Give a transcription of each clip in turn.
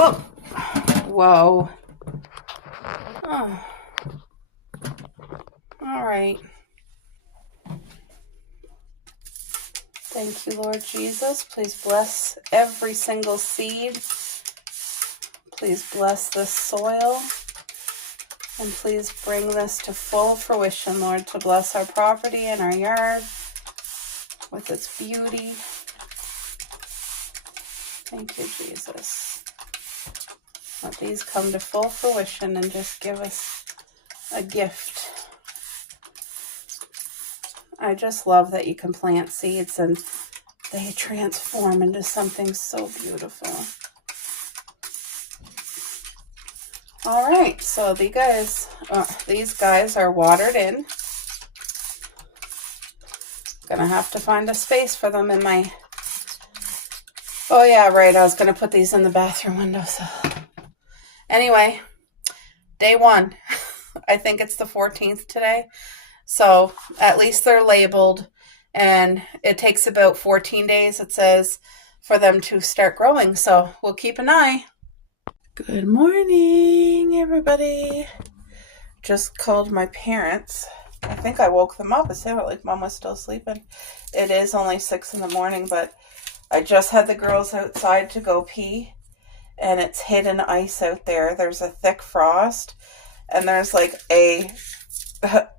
Oh, whoa. Oh. All right. Thank you, Lord Jesus. Please bless every single seed. Please bless this soil. And please bring this to full fruition, Lord, to bless our property and our yard with its beauty. Thank you, Jesus. Let these come to full fruition and just give us a gift. I just love that you can plant seeds and they transform into something so beautiful. All right, so these guys are watered in. Gonna have to find a space for them in my... Oh yeah, right, I was gonna put these in the bathroom window, so... Anyway, day 1. I think it's the 14th today. So at least they're labeled, and it takes about 14 days, it says, for them to start growing. So we'll keep an eye. Good morning, everybody. Just called my parents. I think I woke them up. It sounded like Mom was still sleeping. It is only 6 in the morning, but I just had the girls outside to go pee, and it's hidden ice out there. There's a thick frost, and there's like a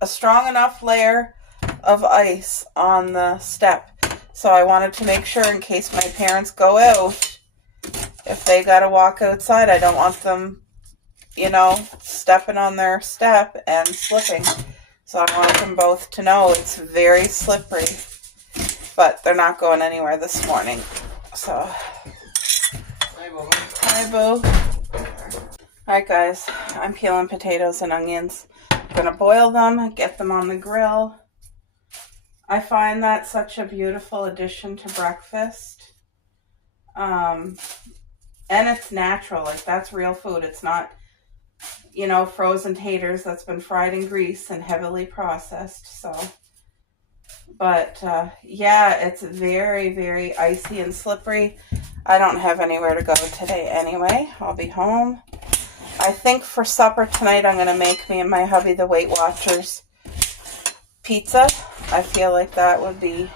strong enough layer of ice on the step. So I wanted to make sure in case my parents go out, if they got to walk outside, I don't want them, stepping on their step and slipping. So I want them both to know it's very slippery, but they're not going anywhere this morning. So, hi, Boo. Alright, guys, I'm peeling potatoes and onions. I'm going to boil them, get them on the grill. I find that such a beautiful addition to breakfast. And it's natural, like that's real food. It's not, frozen taters that's been fried in grease and heavily processed. So, but yeah, it's very, very icy and slippery. I don't have anywhere to go today anyway. I'll be home. I think for supper tonight, I'm going to make me and my hubby the Weight Watchers pizza. I feel like that would be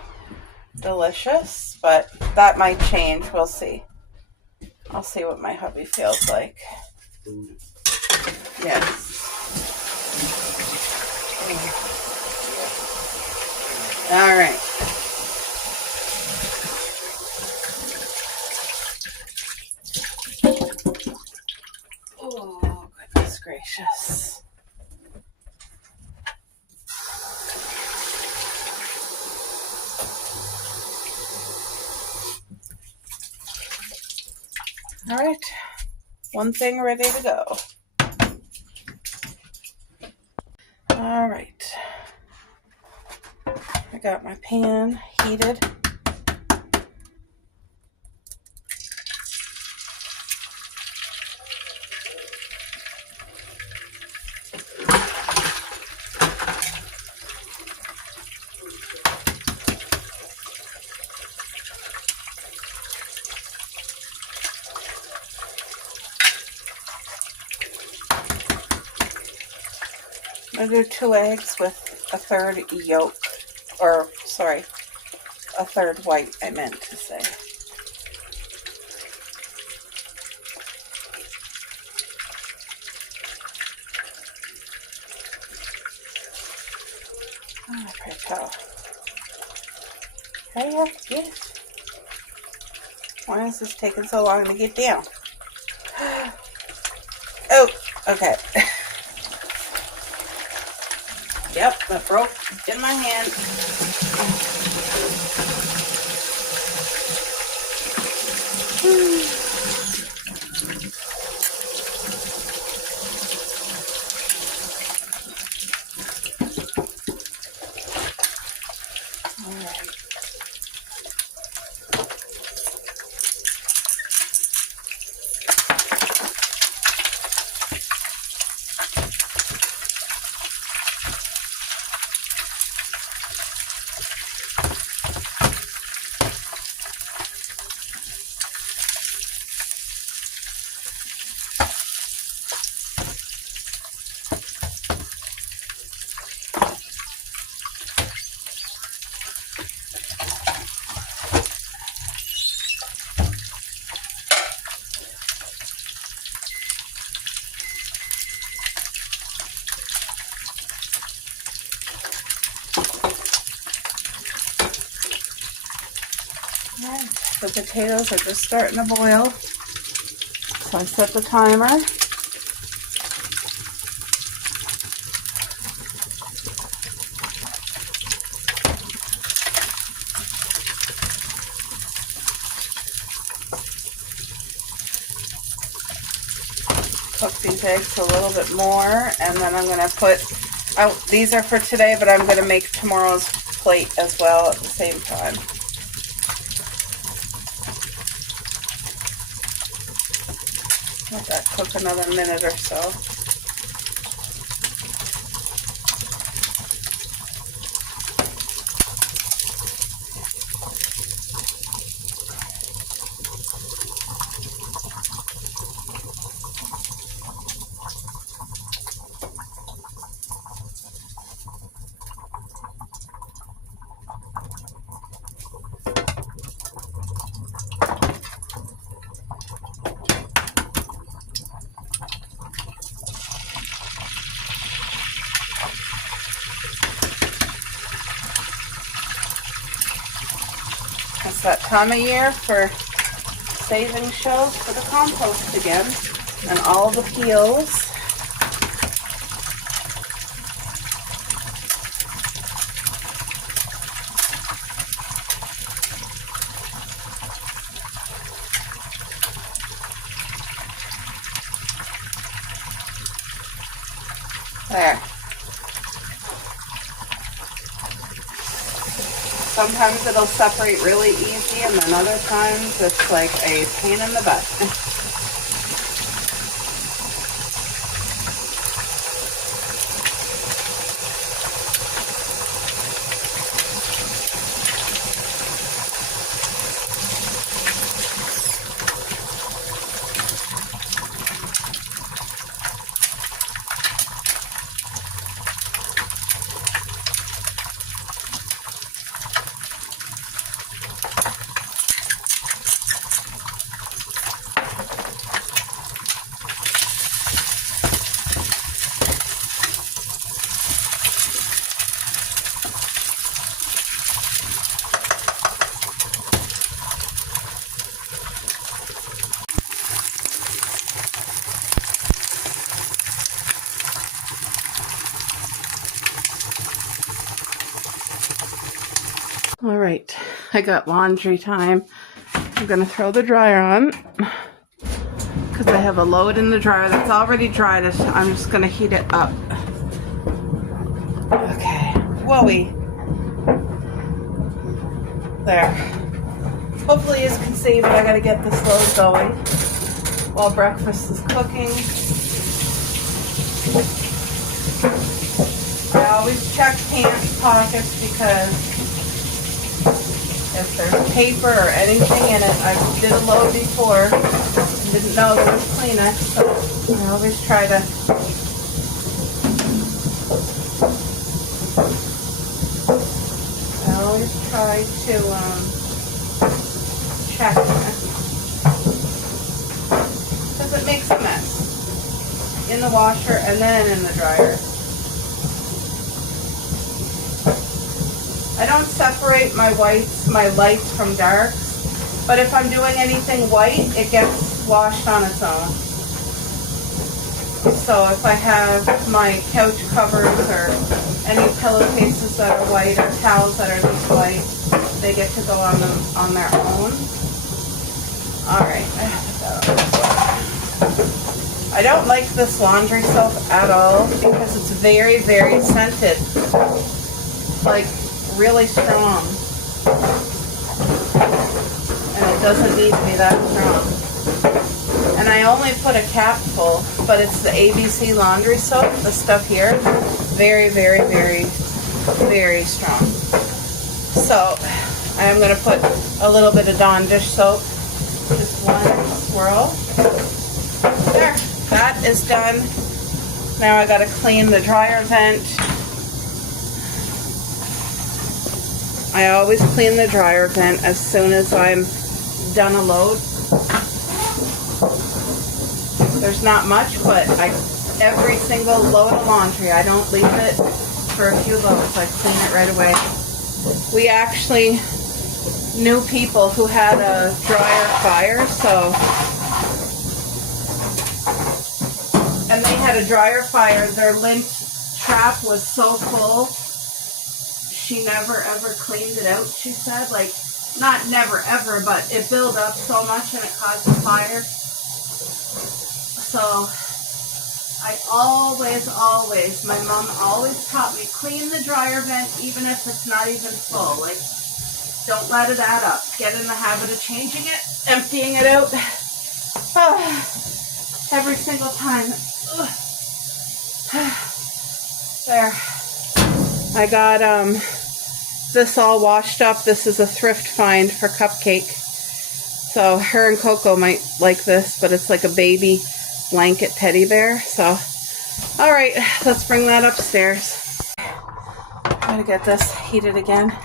delicious, but that might change. We'll see. I'll see what my hubby feels like. Yes. All right. Oh, goodness gracious. All right. One thing ready to go. All right. I got my pan heated. I'm going to do 2 eggs with a third yolk, or sorry, a third white, I meant to say. Oh, pretty cow. Hurry up, yes. Why is this taking so long to get down? Oh, okay. Yep, that broke in my hand. All right. The potatoes are just starting to boil. So I set the timer. Cook these eggs a little bit more, and then I'm going to put out, these are for today, but I'm going to make tomorrow's plate as well at the same time. Let that cook another minute or so. It's that time of year for saving shells for the compost again, and all the peels. There. Sometimes it'll separate really easy, and then other times it's like a pain in the butt. All right, I got laundry time. I'm gonna throw the dryer on because I have a load in the dryer that's already dried. I'm just gonna heat it up. Okay, whoa-wee. There. Hopefully you can see, but I gotta get this load going while breakfast is cooking. I always check pants pockets because if there's paper or anything in it, I did a load before, didn't know there was Kleenex, so I always try to check it, because it makes a mess in the washer and then in the dryer. I don't separate my whites, my lights from darks, but if I'm doing anything white, it gets washed on its own. So if I have my couch covers or any pillowcases that are white or towels that are just white, they get to go on them on their own. Alright, I don't like this laundry soap at all because it's very, very scented. Like, really strong, and it doesn't need to be that strong. And I only put a cap full, but it's the ABC laundry soap, the stuff here, very, very, very, very strong. So I'm going to put a little bit of Dawn dish soap, just one swirl. There, that is done. Now I got to clean the dryer vent. I always clean the dryer vent as soon as I'm done a load. There's not much, but every single load of laundry, I don't leave it for a few loads. I clean it right away. We actually new people who had a dryer fire, so, and they had a dryer fire. Their lint trap was so full, she never ever cleaned it out, she said. Like, not never ever, but it built up so much and it caused a fire. So I always, my mom always taught me, clean the dryer vent even if it's not even full. Like, don't let it add up. Get in the habit of changing it, emptying it out. Every single time. There. I got this all washed up. This is a thrift find for Cupcake. So her and Coco might like this, but it's like a baby blanket teddy bear. So, all right, let's bring that upstairs. I'm gonna get this heated again.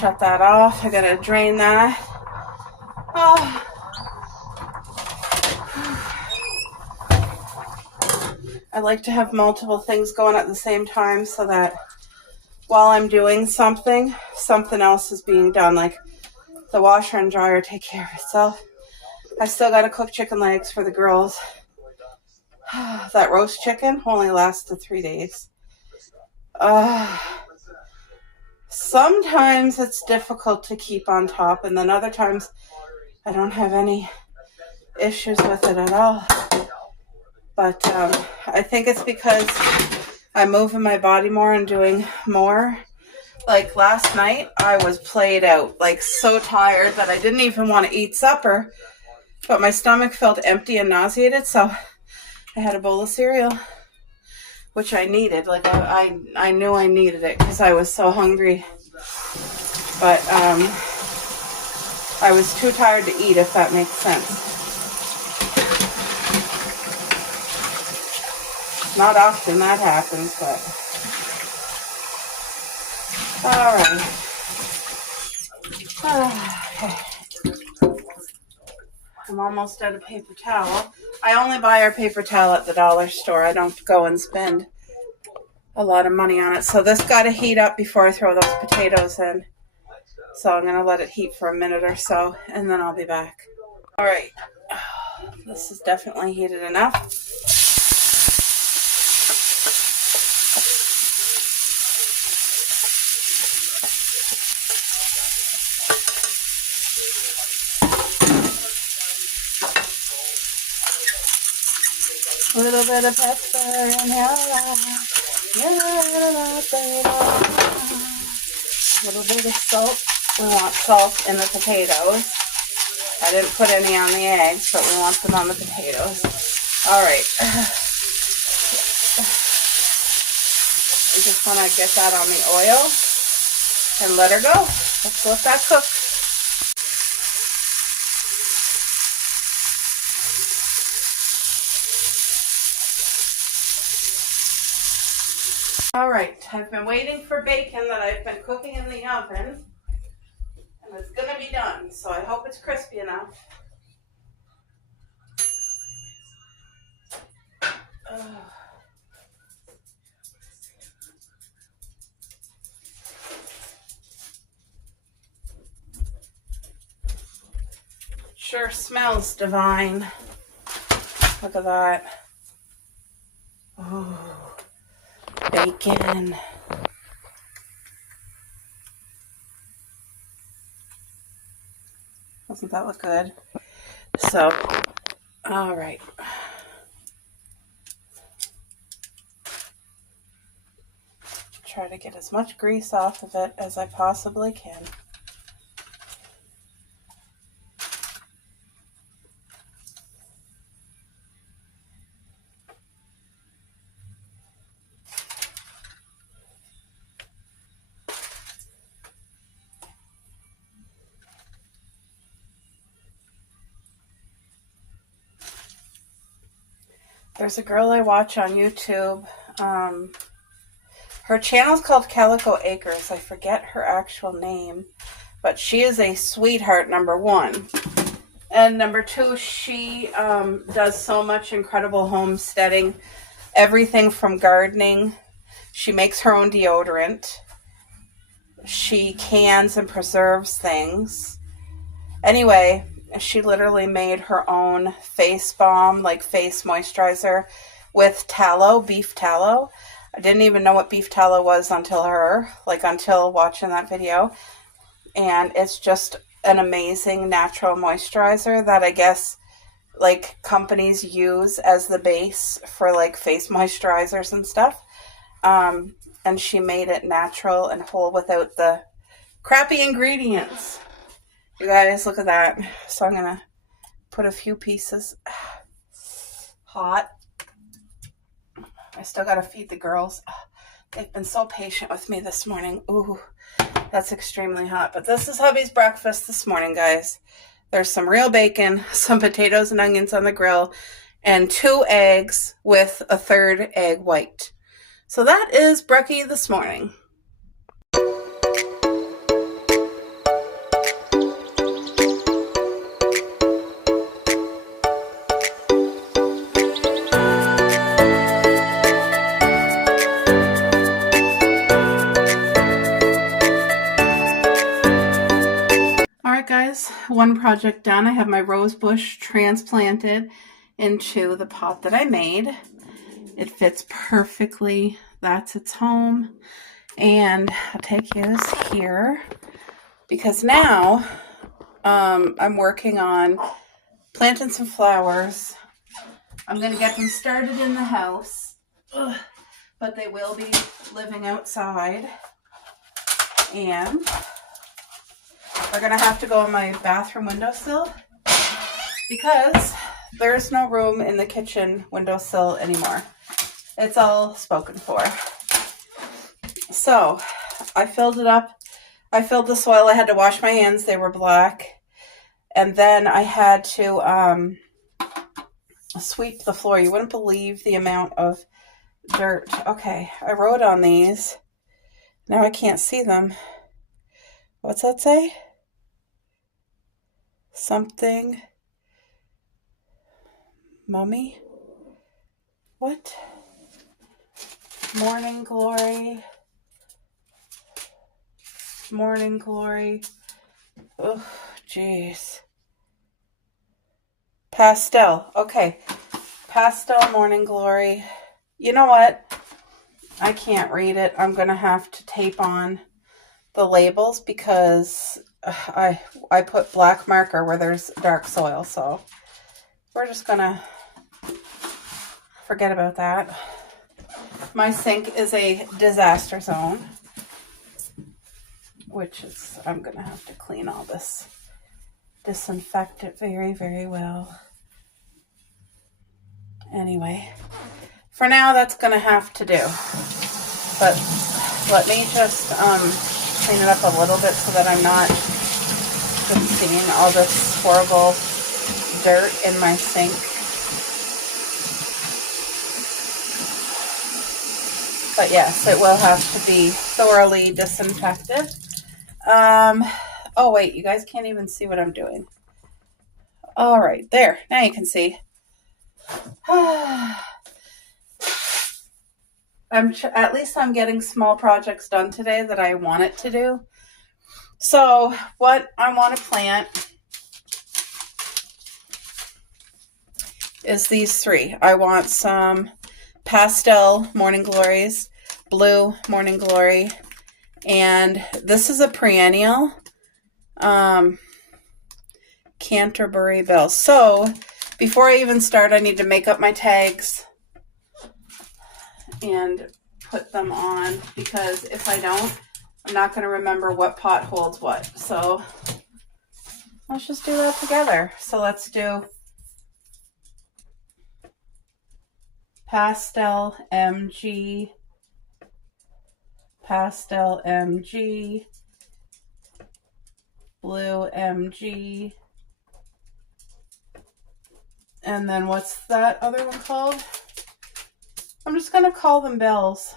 Shut that off. I gotta drain that. Oh. I like to have multiple things going at the same time so that while I'm doing something, something else is being done. Like the washer and dryer take care of itself. I still got to cook chicken legs for the girls. That roast chicken only lasted 3 days. Sometimes it's difficult to keep on top, and then other times I don't have any issues with it at all. But I think it's because I'm moving my body more and doing more. Like last night, I was played out, like so tired that I didn't even want to eat supper. But my stomach felt empty and nauseated, so I had a bowl of cereal, which I needed. Like I knew I needed it because I was so hungry. But I was too tired to eat, if that makes sense. Not often that happens, but all right. Okay. I'm almost out of paper towel. I only buy our paper towel at the dollar store. I don't go and spend a lot of money on it. So this got to heat up before I throw those potatoes in. So I'm going to let it heat for a minute or so, and then I'll be back. All right. This is definitely heated enough. A little bit of pepper in your life. A little bit of salt. We want salt in the potatoes. I didn't put any on the eggs, but we want them on the potatoes. All right. I just want to get that on the oil and let her go. Let's let that cook. All right, I've been waiting for bacon that I've been cooking in the oven, and it's going to be done, so I hope it's crispy enough. Sure smells divine. Look at that. Oh. Bacon. Doesn't that look good? So, all right. Try to get as much grease off of it as I possibly can. There's a girl I watch on YouTube. Her channel's called Calico Acres. I forget her actual name, but she is a sweetheart, number one. And number two, she does so much incredible homesteading, everything from gardening. She makes her own deodorant. she cans and preserves things. Anyway, she literally made her own face balm, like face moisturizer with tallow, beef tallow. I didn't even know what beef tallow was until watching that video. And it's just an amazing natural moisturizer that I guess like companies use as the base for like face moisturizers and stuff. And she made it natural and whole without the crappy ingredients. You guys, look at that. So I'm going to put a few pieces hot. I still got to feed the girls. They've been so patient with me this morning. Ooh, that's extremely hot. But this is hubby's breakfast this morning, guys. There's some real bacon, some potatoes and onions on the grill, and 2 eggs with a 3rd egg white. So that is brekkie this morning. Alright guys, one project done. I have my rose bush transplanted into the pot that I made. It fits perfectly. That's its home. And I'll take you here because now I'm working on planting some flowers. I'm going to get them started in the house, but they will be living outside. And they're going to have to go on my bathroom windowsill because there's no room in the kitchen windowsill anymore. It's all spoken for. So I filled it up. I filled the soil. I had to wash my hands. They were black. And then I had to sweep the floor. You wouldn't believe the amount of dirt. Okay, I wrote on these. Now I can't see them. What's that say? Something. Mummy? What? Morning glory. Morning glory. Oh, jeez. Pastel. Okay. Pastel morning glory. You know what? I can't read it. I'm going to have to tape on the labels because I put black marker where there's dark soil. So we're just going to forget about that. My sink is a disaster zone, which is, I'm going to have to clean all this, disinfect it very, very well. Anyway, for now, that's going to have to do. But let me just clean it up a little bit so that I'm not just seeing all this horrible dirt in my sink. But yes, it will have to be thoroughly disinfected. Oh wait, you guys can't even see what I'm doing. All right, there. Now you can see. At least I'm getting small projects done today that I want it to do. So what I want to plant is these 3. I want some pastel morning glories, blue morning glory, and this is a perennial Canterbury Bells. So before I even start, I need to make up my tags and put them on, because if I don't, I'm not going to remember what pot holds what. So let's just do that together. So let's do Pastel MG, Pastel MG, Blue MG, and then what's that other one called? I'm just going to call them bells.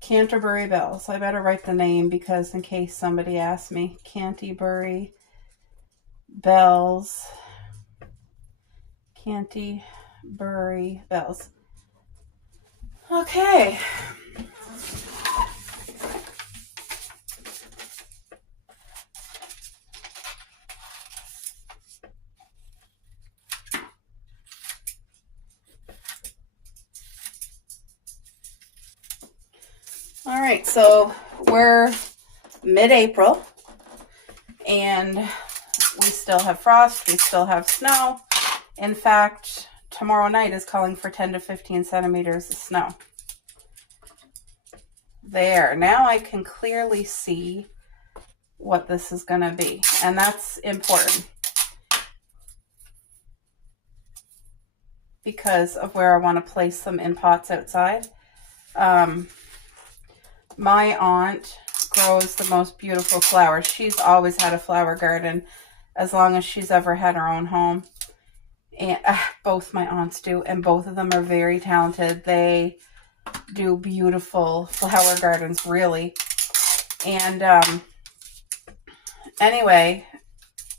Canterbury Bells. I better write the name because in case somebody asks me. Canterbury Bells. Canterbury Bells. Okay. All right, so we're mid-April and we still have frost, we still have snow. In fact, tomorrow night is calling for 10 to 15 centimeters of snow. There, now I can clearly see what this is going to be, and that's important because of where I want to place them in pots outside. My aunt grows the most beautiful flowers. She's always had a flower garden as long as she's ever had her own home. And both my aunts do, and both of them are very talented. They do beautiful flower gardens, really. And anyway,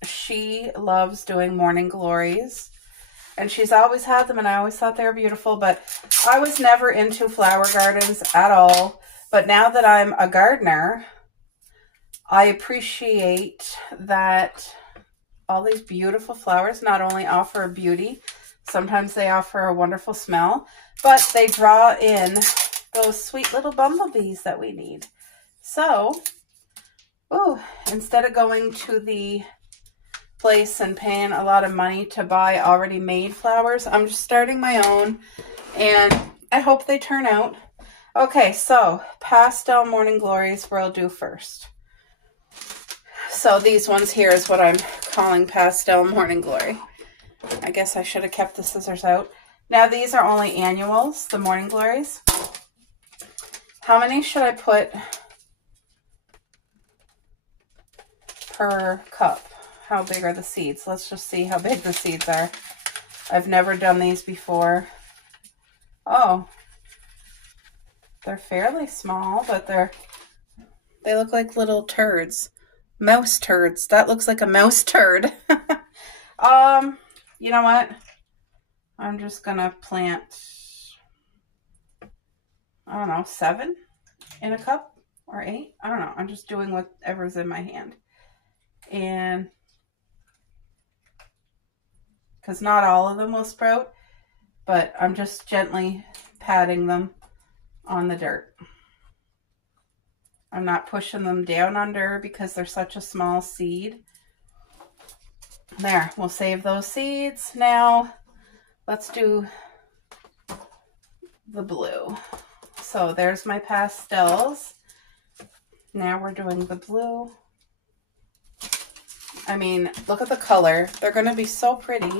she loves doing morning glories, and she's always had them, and I always thought they were beautiful, but I was never into flower gardens at all. But now that I'm a gardener, I appreciate that all these beautiful flowers not only offer beauty, sometimes they offer a wonderful smell, but they draw in those sweet little bumblebees that we need. So, instead of going to the place and paying a lot of money to buy already made flowers, I'm just starting my own, and I hope they turn out. Okay, so pastel morning glories we'll do first. So these ones here is what I'm calling pastel morning glory. I guess I should have kept the scissors out. Now these are only annuals, the morning glories. How many should I put per cup? How big are the seeds? Let's just see how big the seeds are. I've never done these before. Oh, they're fairly small, but they look like little turds. Mouse turds. That looks like a mouse turd. You know what? I'm just gonna plant, I don't know, 7 in a cup or 8. I don't know. I'm just doing whatever's in my hand. And because not all of them will sprout, but I'm just gently patting them on the dirt. I'm not pushing them down under because they're such a small seed. There, we'll save those seeds. Now, let's do the blue. So there's my pastels. Now we're doing the blue. I mean, look at the color. They're going to be so pretty.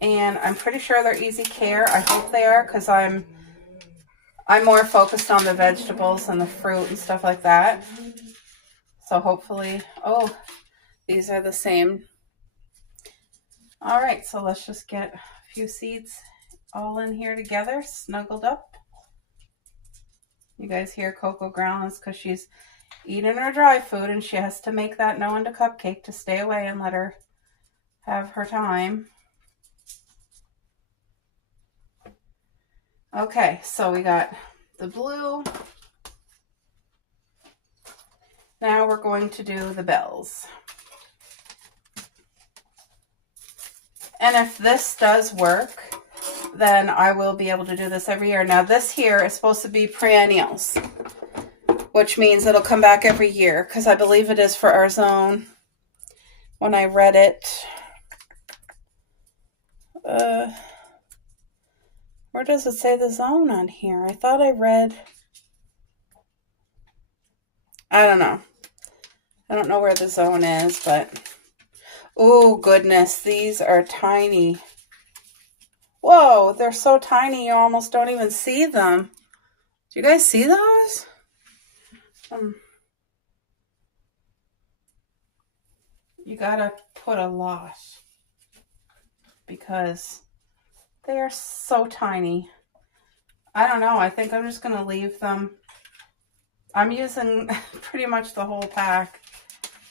And I'm pretty sure they're easy care. I hope they are, because I'm more focused on the vegetables and the fruit and stuff like that. So hopefully, these are the same. All right, so let's just get a few seeds all in here together, snuggled up. You guys hear Coco growling because she's eating her dry food and she has to make that no into cupcake to stay away and let her have her time. Okay, so we got the blue. Now we're going to do the bells. And if this does work, then I will be able to do this every year. Now this here is supposed to be perennials, which means it'll come back every year, because I believe it is for our zone. When I read it, where does it say the zone on here? I thought I read, I don't know. I don't know where the zone is, but, oh goodness, these are tiny. Whoa, they're so tiny you almost don't even see them. Do you guys see those? You gotta put a lot because they are so tiny. I don't know. I think I'm just gonna leave them. I'm using pretty much the whole pack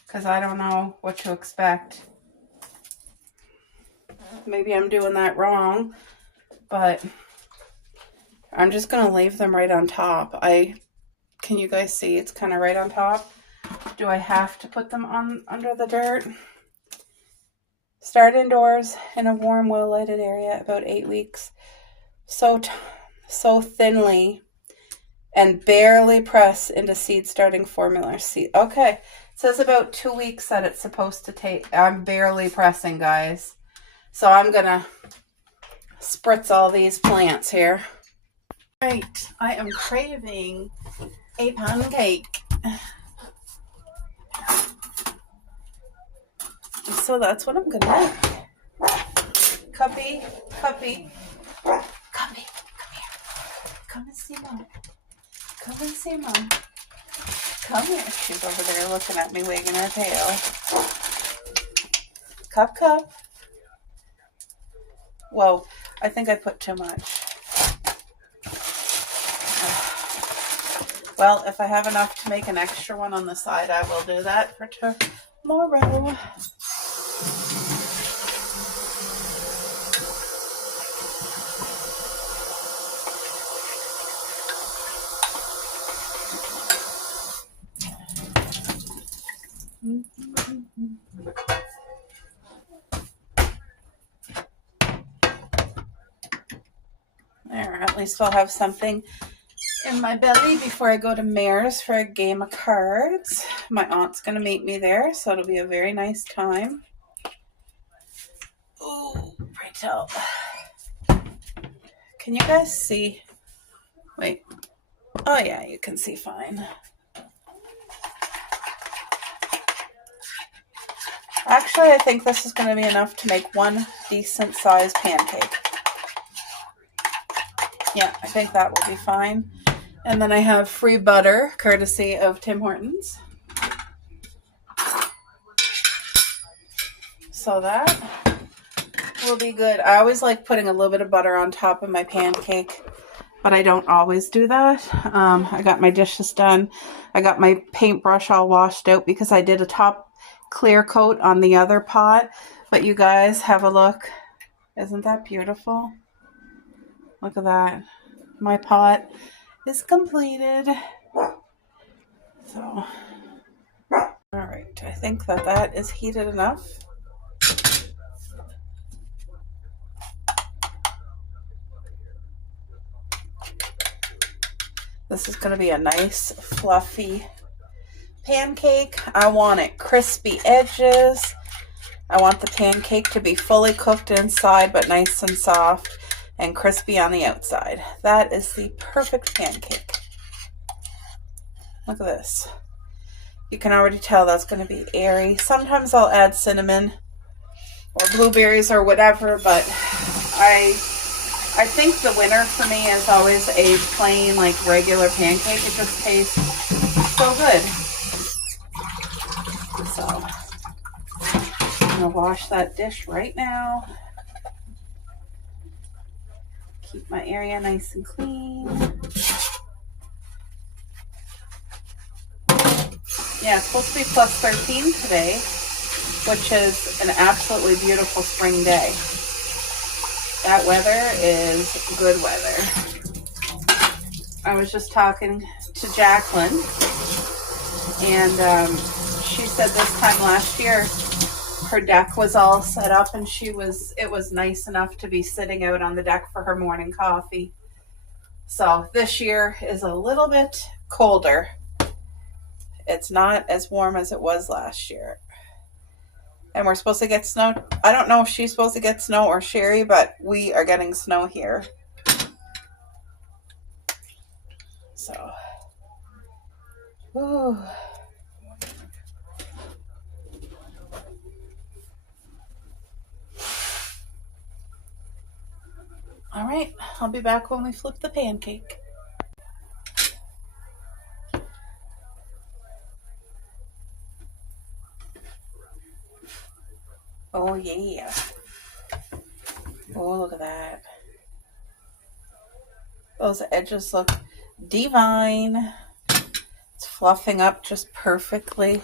because I don't know what to expect. Maybe I'm doing that wrong, but I'm just gonna leave them right on top. Can you guys see it's kind of right on top? Do I have to put them on under the dirt? Start indoors in a warm, well-lighted area about 8 weeks. So thinly. and barely press into seed starting formula. See, okay. It says about 2 weeks that it's supposed to take. I'm barely pressing, guys. So I'm going to spritz all these plants here. Right. I am craving a pancake. So that's what I'm going to make. Cuppy, Cuppy. Cuppy, come here. Come and see Mom. Come and see Mom. Come here. She's over there looking at me, wagging her tail. Cup. Whoa, I think I put too much. Well, if I have enough to make an extra one on the side, I will do that for tomorrow. There, at least I'll have something in my belly before I go to Mayor's for a game of cards. My aunt's going to meet me there, so it'll be a very nice time. Oh, right out. Can you guys see? Wait. Oh, yeah, you can see fine. Actually, I think this is going to be enough to make one decent sized pancake. Yeah, I think that will be fine. And then I have free butter, courtesy of Tim Hortons. So that will be good. I always like putting a little bit of butter on top of my pancake, but I don't always do that. I got my dishes done. I got my paintbrush all washed out because I did a top clear coat on the other pot. But you guys have a look. Isn't that beautiful? Look at that. My pot is completed. So, all right. I think that is heated enough. This is going to be a nice, fluffy pancake. I want it crispy edges. I want the pancake to be fully cooked inside, but nice and soft and crispy on the outside. That is the perfect pancake. Look at this. You can already tell that's going to be airy. Sometimes I'll add cinnamon or blueberries or whatever, but I think the winner for me is always a plain, like, regular pancake. It just tastes so good. So, I'm going to wash that dish right now. Keep my area nice and clean. Yeah, it's supposed to be plus 13 today, which is an absolutely beautiful spring day. That weather is good weather. I was just talking to Jacqueline, and she said this time last year her deck was all set up and it was nice enough to be sitting out on the deck for her morning coffee. So this year is a little bit colder. It's not as warm as it was last year. And we're supposed to get snow. I don't know if she's supposed to get snow or Sherry, but we are getting snow here. So, ooh. All right, I'll be back when we flip the pancake. Oh, yeah. Oh, look at that. Those edges look divine. It's fluffing up just perfectly.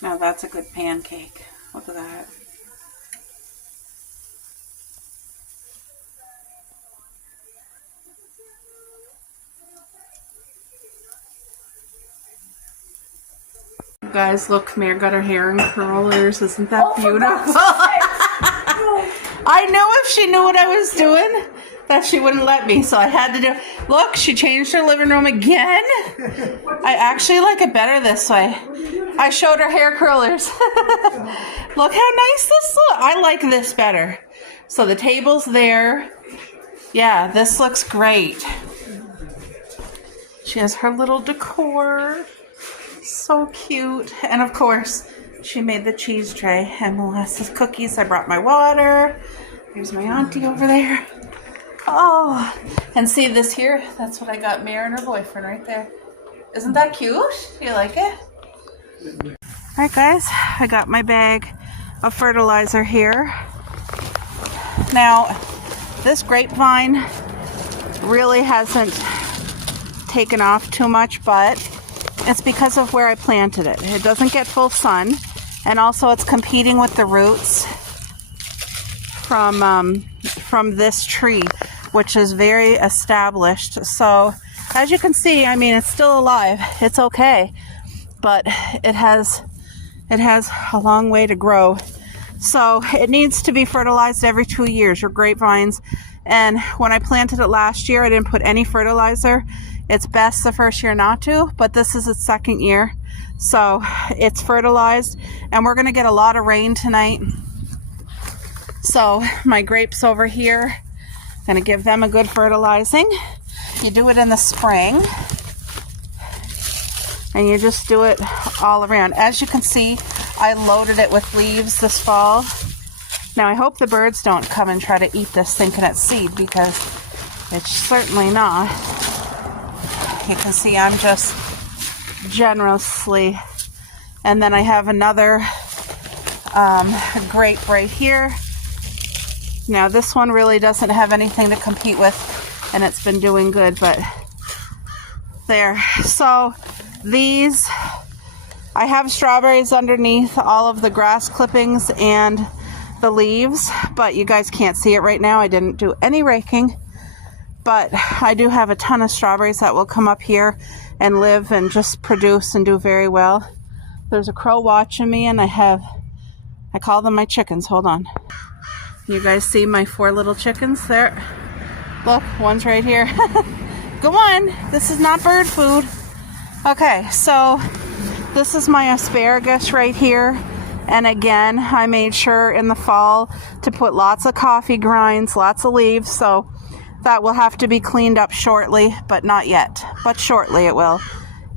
Now that's a good pancake. Look at that. Guys, look, Mare got her hair in curlers. Isn't that beautiful? I knew if she knew what I was doing that she wouldn't let me, so I had to do. Look, she changed her living room again. I actually like it better this way. I showed her hair curlers. Look how nice this looks. I like this better. So the table's there. Yeah, this looks great. She has her little decor. So cute. And of course, she made the cheese tray and molasses cookies. I brought my water. There's my auntie over there. Oh, and see this here? That's what I got Mare and her boyfriend right there. Isn't that cute? Do you like it? All right, guys, I got my bag of fertilizer here. Now, this grapevine really hasn't taken off too much, but it's because of where I planted it. It doesn't get full sun, and also it's competing with the roots from this tree, which is very established. So as you can see, I mean, it's still alive. It's okay, but it has a long way to grow. So it needs to be fertilized every 2 years, your grapevines. And when I planted it last year, I didn't put any fertilizer. It's best the first year not to, but this is its second year. So it's fertilized, and we're gonna get a lot of rain tonight. So my grapes over here, gonna give them a good fertilizing. You do it in the spring, and you just do it all around. As you can see, I loaded it with leaves this fall. Now I hope the birds don't come and try to eat this thinking it's seed, because it's certainly not. You can see I'm just generously, and then I have another grape right here. Now this one really doesn't have anything to compete with, and it's been doing good, but there. So these, I have strawberries underneath all of the grass clippings and the leaves, but you guys can't see it right now. I didn't do any raking, but I do have a ton of strawberries that will come up here and live and just produce and do very well. There's a crow watching me, and I call them my chickens. Hold on. You guys see my 4 little chickens there? Look, one's right here. Go on. This is not bird food. Okay, so this is my asparagus right here. And again, I made sure in the fall to put lots of coffee grinds, lots of leaves. So that will have to be cleaned up shortly, but not yet. But shortly it will.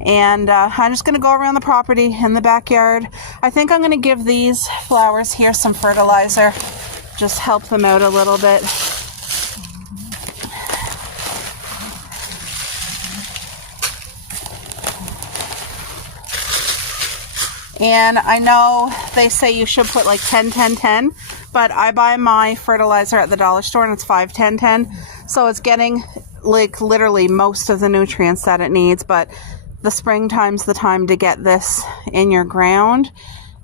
And I'm just going to go around the property in the backyard. I think I'm going to give these flowers here some fertilizer. Just help them out a little bit. And I know they say you should put like 10, 10, 10, but I buy my fertilizer at the dollar store and it's 5, 10, 10. So it's getting like literally most of the nutrients that it needs, but the springtime's the time to get this in your ground.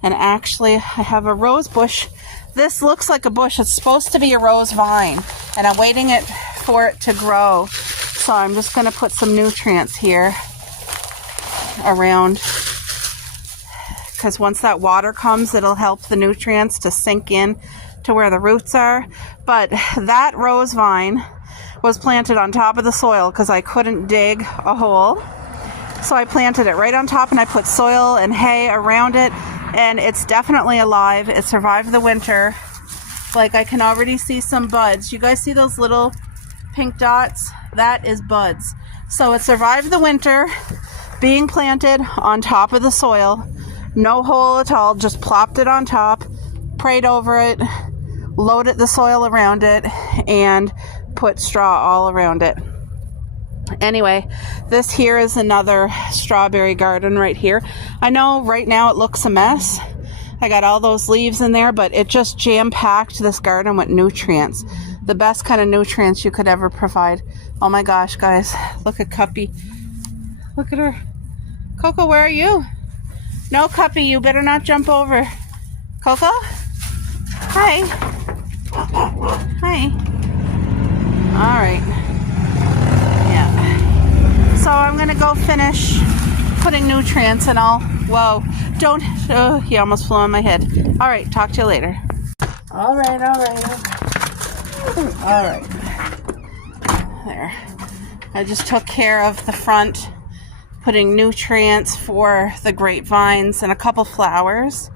And actually, I have a rose bush. This looks like a bush. It's supposed to be a rose vine, and I'm waiting for it to grow. So I'm just going to put some nutrients here around, because once that water comes, it'll help the nutrients to sink in to where the roots are. But that rose vine was planted on top of the soil because I couldn't dig a hole. So I planted it right on top, and I put soil and hay around it, and it's definitely alive. It survived the winter. Like, I can already see some buds. You guys see those little pink dots? That is buds. So it survived the winter being planted on top of the soil. No hole at all, just plopped it on top, prayed over it, loaded the soil around it, and put straw all around it. Anyway, this here is another strawberry garden right here. I know right now it looks a mess. I got all those leaves in there, but it just jam-packed this garden with nutrients. The best kind of nutrients you could ever provide. Oh my gosh, guys. Look at Cuppy. Look at her. Coco, where are you? No, Cuppy, you better not jump over. Coco? Hi. Hi. All right. So I'm going to go finish putting nutrients and all. Whoa, don't, oh, he almost flew on my head. All right, talk to you later. All right. There. I just took care of the front, putting nutrients for the grapevines and a couple flowers.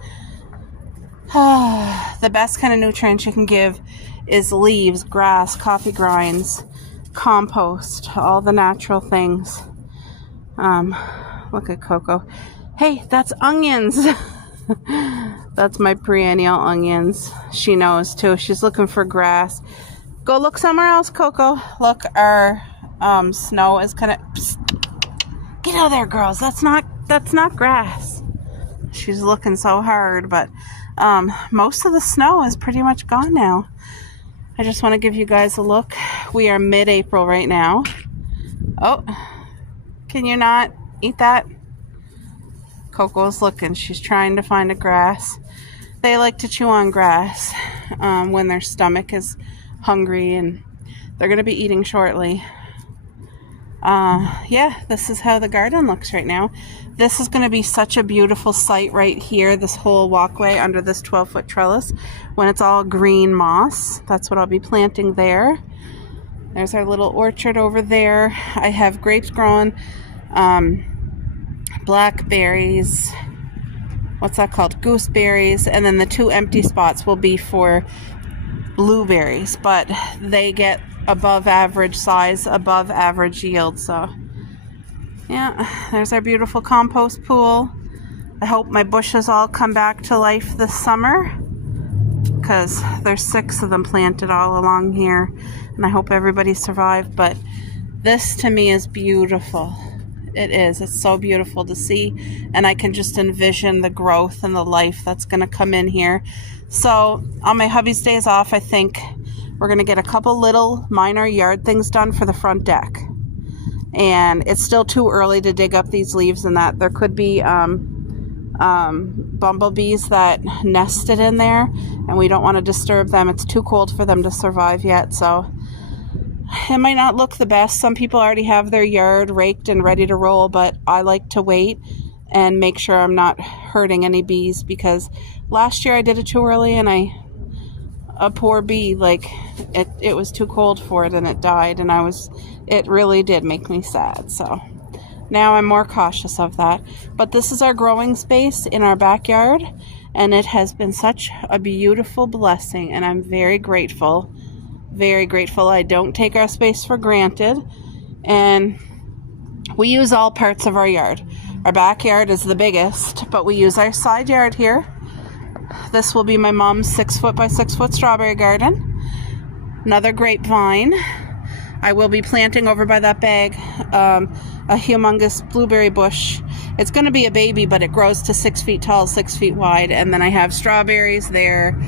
The best kind of nutrients you can give is leaves, grass, coffee grinds, compost, all the natural things. Look at Coco. Hey, that's onions. That's my perennial onions. She knows too. She's looking for grass. Go look somewhere else, Coco. Look, our snow is kind of... Get out of there, girls. That's not grass. She's looking so hard, but most of the snow is pretty much gone now. I just want to give you guys a look. We are mid-April right now. Oh, can you not eat that? Coco's looking. She's trying to find a grass. They like to chew on grass when their stomach is hungry, and they're going to be eating shortly. Yeah, this is how the garden looks right now. This is going to be such a beautiful sight right here, this whole walkway under this 12-foot trellis, when it's all green moss. That's what I'll be planting there. There's our little orchard over there. I have grapes growing, blackberries, what's that called? Gooseberries, and then the 2 empty spots will be for blueberries, but they get above average size, above average yield. So yeah, there's our beautiful compost pool. I hope my bushes all come back to life this summer, because there's 6 of them planted all along here, and I hope everybody survived. But this to me is beautiful. It is. It's so beautiful to see, and I can just envision the growth and the life that's going to come in here. So on my hubby's days off, I think we're going to get a couple little minor yard things done for the front deck. And it's still too early to dig up these leaves and that. There could be bumblebees that nested in there, and we don't want to disturb them. It's too cold for them to survive yet, so it might not look the best. Some people already have their yard raked and ready to roll, but I like to wait and make sure I'm not hurting any bees, because last year I did it too early and a poor bee, like it was too cold for it and it died, and it really did make me sad. So now I'm more cautious of that. But this is our growing space in our backyard, and it has been such a beautiful blessing, and I'm very grateful. Very grateful. I don't take our space for granted, and we use all parts of our yard. Our backyard is the biggest, but we use our side yard here. This will be my mom's 6-foot by 6-foot strawberry garden. Another grapevine. I will be planting over by that bag a humongous blueberry bush. It's going to be a baby, but it grows to 6 feet tall, 6 feet wide. And then I have strawberries there.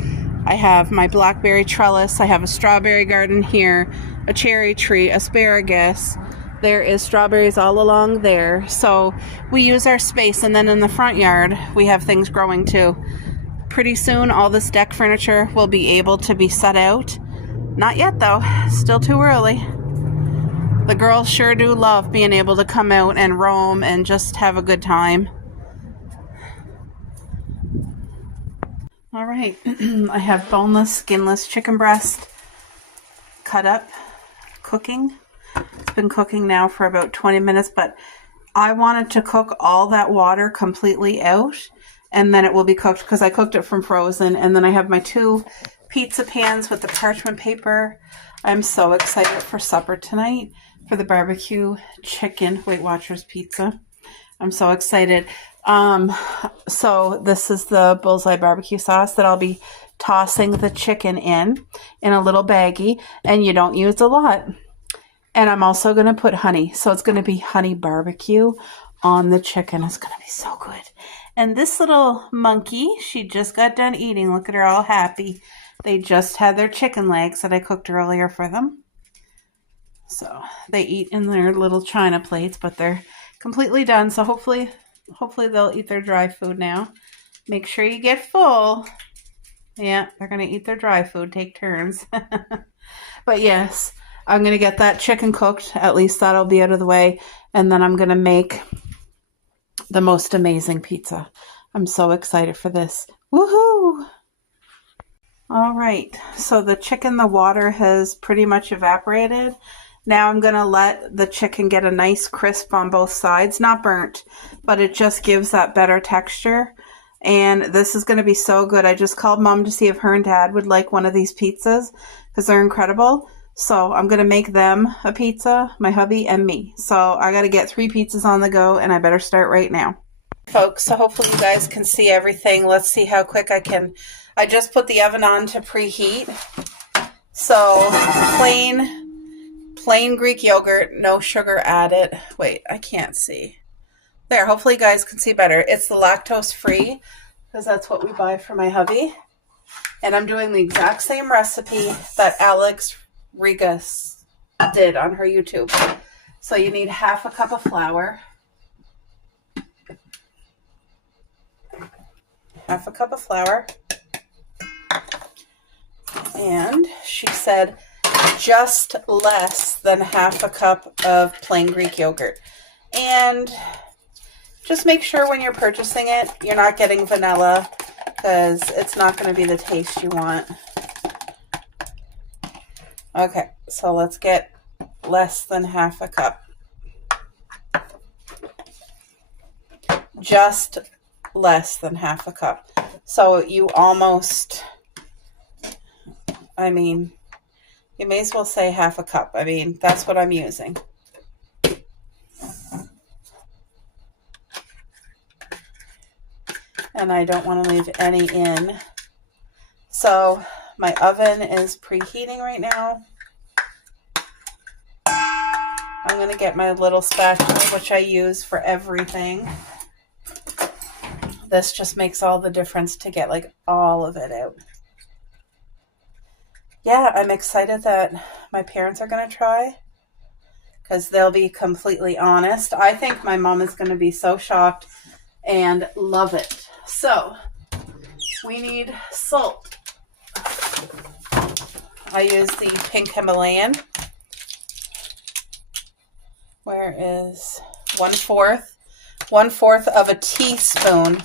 I have my blackberry trellis. I have a strawberry garden here, a cherry tree, asparagus. There is strawberries all along there. So we use our space. And then in the front yard, we have things growing too. Pretty soon, all this deck furniture will be able to be set out. Not yet though, still too early. The girls sure do love being able to come out and roam and just have a good time. All right, I have boneless, skinless chicken breast cut up, cooking. It's been cooking now for about 20 minutes, but I wanted to cook all that water completely out, and then it will be cooked, because I cooked it from frozen. And then I have my 2 pizza pans with the parchment paper. I'm so excited for supper tonight, for the barbecue chicken Weight Watchers pizza. I'm so excited. So this is the Bullseye barbecue sauce that I'll be tossing the chicken in a little baggie, and you don't use a lot. And I'm also going to put honey. So it's going to be honey barbecue on the chicken. It's going to be so good. And this little monkey, she just got done eating. Look at her, all happy. They just had their chicken legs that I cooked earlier for them. So they eat in their little china plates, but they're completely done. So hopefully they'll eat their dry food now. Make sure you get full. Yeah, they're going to eat their dry food. Take turns. But yes, I'm going to get that chicken cooked. At least that'll be out of the way. And then I'm going to make the most amazing pizza. I'm so excited for this. Woohoo! All right. So the chicken, the water has pretty much evaporated. Now I'm going to let the chicken get a nice crisp on both sides. Not burnt, but it just gives that better texture. And this is going to be so good. I just called Mom to see if her and Dad would like one of these pizzas because they're incredible. So I'm going to make them a pizza, my hubby and me. So I got to get 3 pizzas on the go, and I better start right now. Folks, so hopefully you guys can see everything. Let's see how quick I can. I just put the oven on to preheat. So plain Greek yogurt, no sugar added. Wait, I can't see. There, hopefully you guys can see better. It's the lactose free because that's what we buy for my hubby. And I'm doing the exact same recipe that Alex Regas did on her YouTube. So you need half a cup of flour. Half a cup of flour. And she said just less than half a cup of plain Greek yogurt. And just make sure when you're purchasing it, you're not getting vanilla because it's not going to be the taste you want. Okay, so let's get less than half a cup. Just less than half a cup. So you almost, I mean, you may as well say half a cup. I mean, that's what I'm using. And I don't want to leave any in. So my oven is preheating right now. I'm going to get my little spatula, which I use for everything. This just makes all the difference to get like all of it out. Yeah, I'm excited that my parents are going to try because they'll be completely honest. I think my mom is going to be so shocked and love it. So we need salt. I use the pink Himalayan. Where is 1/4 of a teaspoon.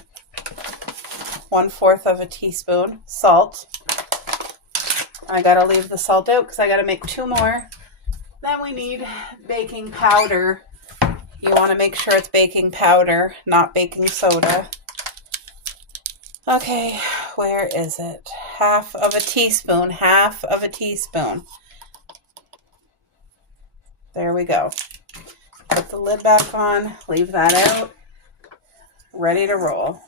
1/4 of a teaspoon salt. I gotta leave the salt out because I gotta make 2 more. Then we need baking powder. You want to make sure it's baking powder, not baking soda. Okay, where is it? 1/2 of a teaspoon. 1/2 of a teaspoon. There we go. Put the lid back on. Leave that out. Ready to roll.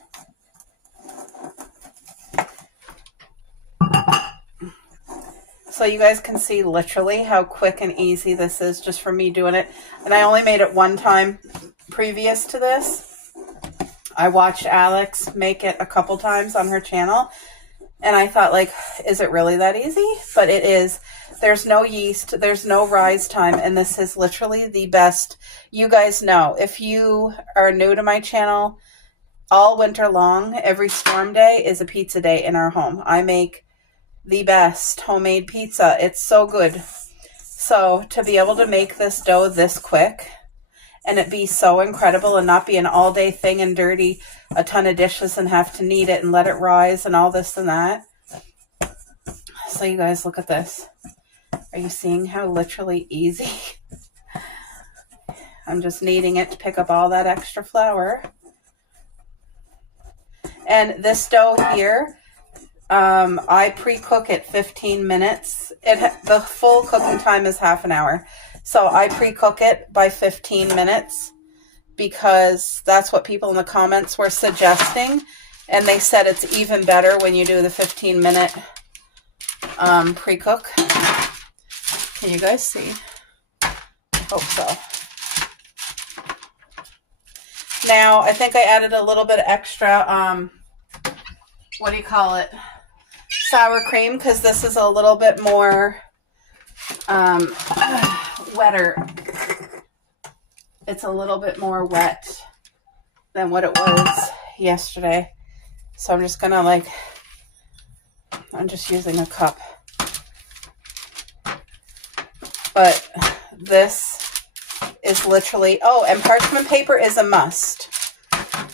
So you guys can see literally how quick and easy this is just for me doing it. And I only made it one time previous to this. I watched Alex make it a couple times on her channel. And I thought, like, is it really that easy? But it is. There's no yeast. There's no rise time. And this is literally the best. You guys know, if you are new to my channel, all winter long, every storm day is a pizza day in our home. I make the best homemade pizza. It's so good. So to be able to make this dough this quick and it be so incredible and not be an all day thing and dirty a ton of dishes and have to knead it and let it rise and all this and that. So you guys look at this. Are you seeing how literally easy? I'm just kneading it to pick up all that extra flour. And this dough here, I pre-cook it 15 minutes. The full cooking time is half an hour. So I pre-cook it by 15 minutes because that's what people in the comments were suggesting. And they said it's even better when you do the 15-minute pre-cook. Can you guys see? I hope so. Now, I think I added a little bit extra, what do you call it? Sour cream, because this is a little bit more wetter. It's a little bit more wet than what it was yesterday. So I'm just going to I'm just using a cup. But this is literally, oh, and parchment paper is a must.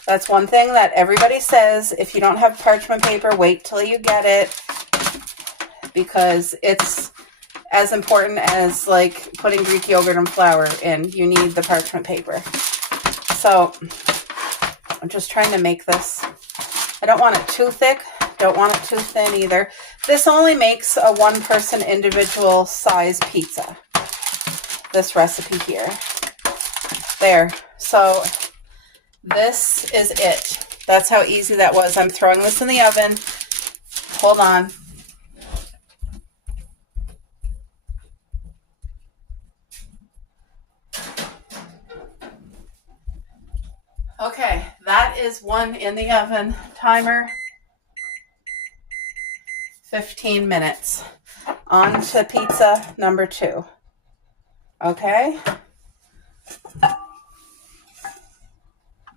That's one thing that everybody says. If you don't have parchment paper, wait till you get it because it's as important as like putting Greek yogurt and flour in. You need the parchment paper. So I'm just trying to make this. I don't want it too thick. Don't want it too thin either. This only makes a one-person individual size pizza. This recipe here. There. So this is it. That's how easy that was. I'm throwing this in the oven. Hold on. Okay, that is one in the oven. Timer, 15 minutes. On to pizza number 2. Okay?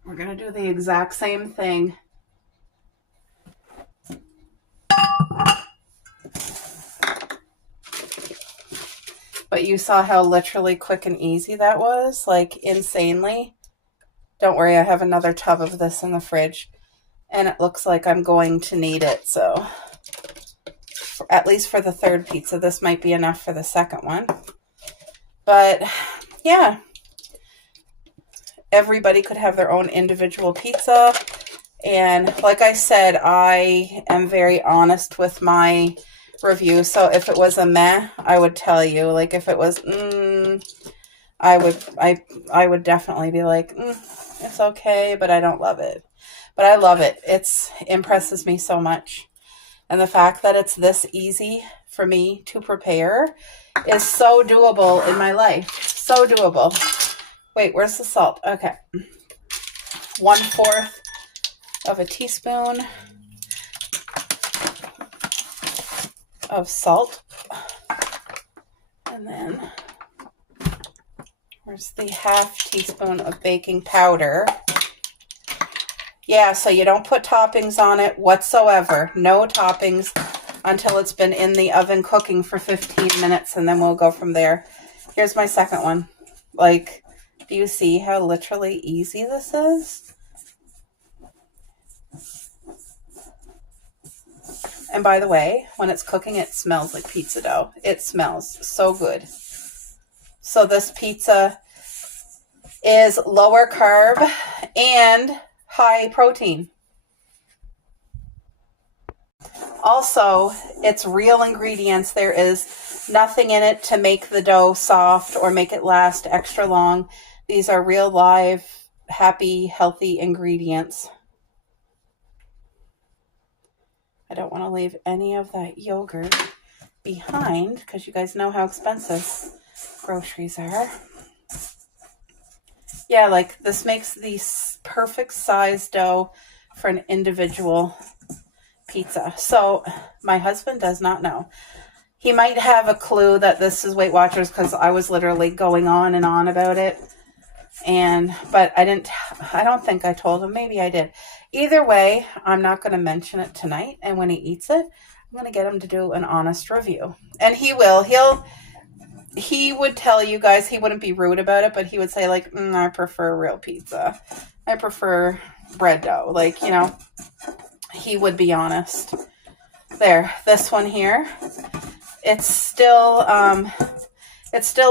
We're going to do the exact same thing. But you saw how literally quick and easy that was? Like, insanely. Don't worry, I have another tub of this in the fridge. And it looks like I'm going to need it, so... at least for the third pizza. This might be enough for the second one. But, yeah. Everybody could have their own individual pizza. And like I said, I am very honest with my review. So if it was a meh, I would tell you. Like if it was, I would definitely be like, it's okay, but I don't love it. But I love it. It impresses me so much. And the fact that it's this easy for me to prepare is so doable in my life. So doable. Wait, where's the salt? Okay. 1/4 of a teaspoon of salt. And then where's the 1/2 teaspoon of baking powder? Yeah, so you don't put toppings on it whatsoever. No toppings until it's been in the oven cooking for 15 minutes, and then we'll go from there. Here's my second one. Like, do you see how literally easy this is? And by the way, when it's cooking, it smells like pizza dough. It smells so good. So this pizza is lower carb and high protein. Also, it's real ingredients. There is nothing in it to make the dough soft or make it last extra long. These are real, live, happy, healthy ingredients. I don't want to leave any of that yogurt behind because you guys know how expensive groceries are. Yeah, like this makes the perfect size dough for an individual pizza. So my husband does not know. He might have a clue that this is Weight Watchers because I was literally going on and on about it. But I don't think I told him. Maybe I did. Either way, I'm not going to mention it tonight. And when he eats it, I'm going to get him to do an honest review. And he will. He would tell you guys, he wouldn't be rude about it, but he would say like, I prefer real pizza. I prefer bread dough. Like, you know, he would be honest. There, this one here, it's still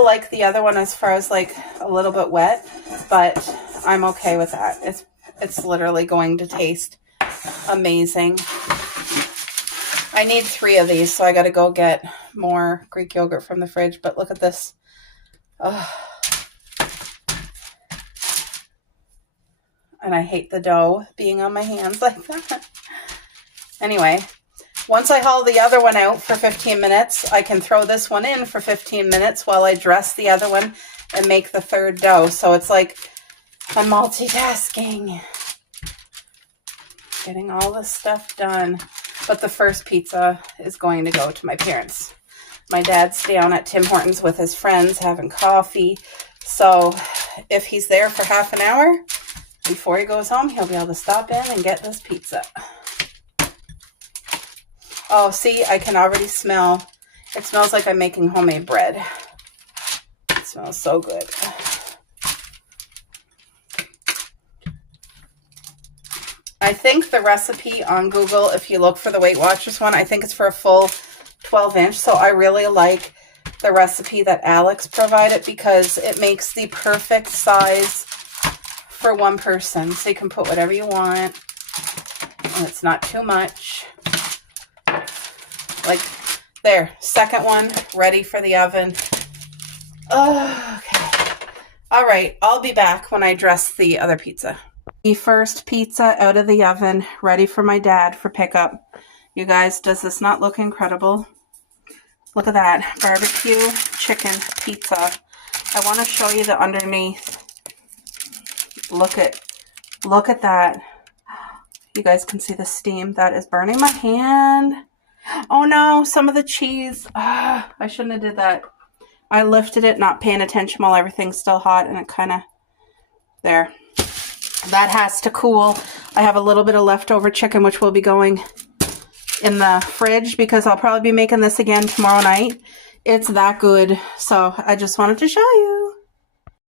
like the other one as far as like a little bit wet, but I'm okay with that. It's literally going to taste amazing. I need 3 of these, so I got to go get more Greek yogurt from the fridge. But look at this. Oh. And I hate the dough being on my hands like that. Anyway, once I haul the other one out for 15 minutes, I can throw this one in for 15 minutes while I dress the other one and make the third dough. So it's like I'm multitasking. Getting all this stuff done. But the first pizza is going to go to my parents. My dad's down at Tim Hortons with his friends having coffee. So if he's there for half an hour before he goes home, he'll be able to stop in and get this pizza. Oh, see, I can already smell. It smells like I'm making homemade bread. It smells so good. I think the recipe on Google, if you look for the Weight Watchers one, I think it's for a full 12-inch. So I really like the recipe that Alex provided because it makes the perfect size for one person. So you can put whatever you want. And it's not too much. Like, there. Second one, ready for the oven. Oh, okay. All right. I'll be back when I dress the other pizza. The first pizza out of the oven, ready for my dad for pickup. You guys, does this not look incredible? Look at that. Barbecue chicken pizza. I want to show you the underneath. Look at that. You guys can see the steam. That is burning my hand. Oh no, some of the cheese. I shouldn't have did that. I lifted it, not paying attention while everything's still hot, and it kind of, there. That has to cool. I have a little bit of leftover chicken, which will be going in the fridge because I'll probably be making this again tomorrow night. It's that good. So I just wanted to show you.